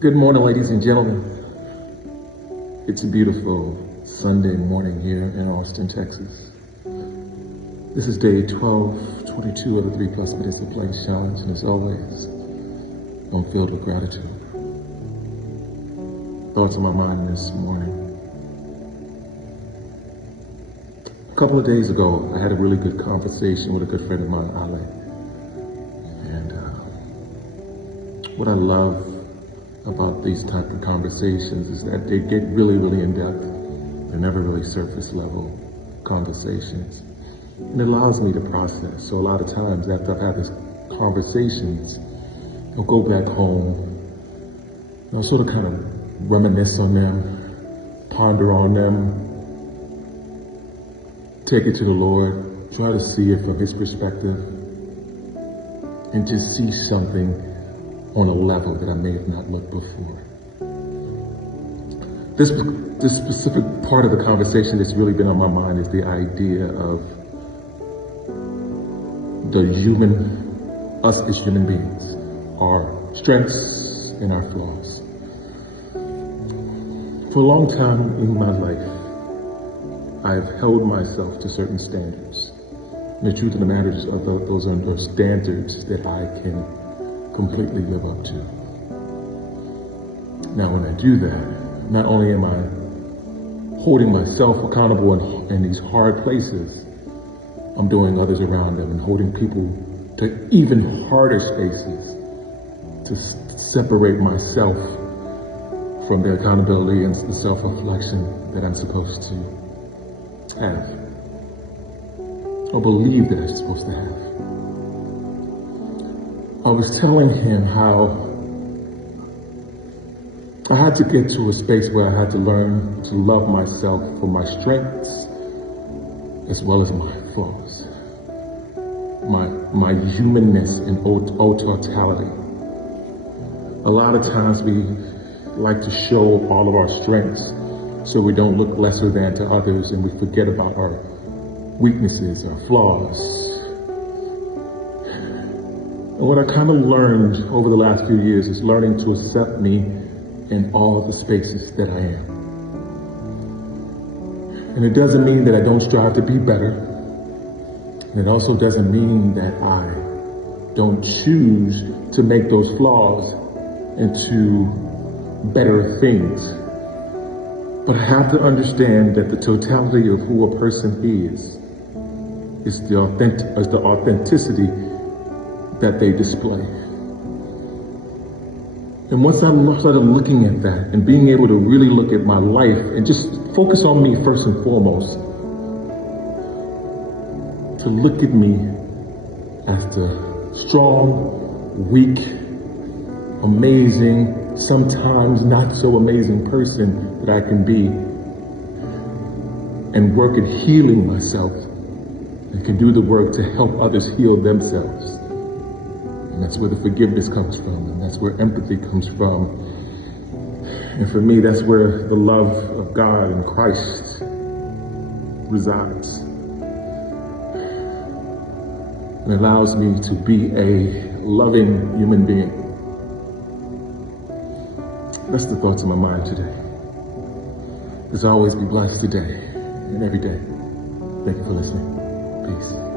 Good morning, ladies and gentlemen. It's a beautiful Sunday morning here in Austin, Texas. This is day 1222 of the 3+ Minutes of Plain Challenge, and as always, I'm filled with gratitude. Thoughts on my mind this morning. A couple of days ago, I had a really good conversation with a good friend of mine, Ale. And what I love about these type of conversations is that they get really, really in depth. They're never really surface level conversations. And it allows me to process. So a lot of times after I've had these conversations, I'll go back home and I'll sort of kind of reminisce on them, ponder on them, take it to the Lord, try to see it from His perspective, and just see something on a level that I may have not looked before. This specific part of the conversation that's really been on my mind is the idea of us as human beings, our strengths and our flaws. For a long time in my life, I've held myself to certain standards. And the truth of the matter is those are standards that I can completely live up to. Now, when I do that, not only am I holding myself accountable in these hard places, I'm doing others around them and holding people to even harder spaces to separate myself from the accountability and the self-reflection that I'm supposed to have, or believe that I'm supposed to have. I was telling him how I had to get to a space where I had to learn to love myself for my strengths as well as my flaws, my humanness in totality. A lot of times we like to show all of our strengths so we don't look lesser than to others, and we forget about our weaknesses, our flaws. And what I kind of learned over the last few years is learning to accept me in all the spaces that I am. And it doesn't mean that I don't strive to be better. And it also doesn't mean that I don't choose to make those flaws into better things. But I have to understand that the totality of who a person is the authenticity that they display. And once I started looking at that and being able to really look at my life and just focus on me first and foremost, to look at me as the strong, weak, amazing, sometimes not so amazing person that I can be, and work at healing myself, and can do the work to help others heal themselves. And that's where the forgiveness comes from, and that's where empathy comes from. And for me, that's where the love of God and Christ resides. It allows me to be a loving human being. That's the thoughts of my mind today. As always, be blessed today and every day. Thank you for listening. Peace.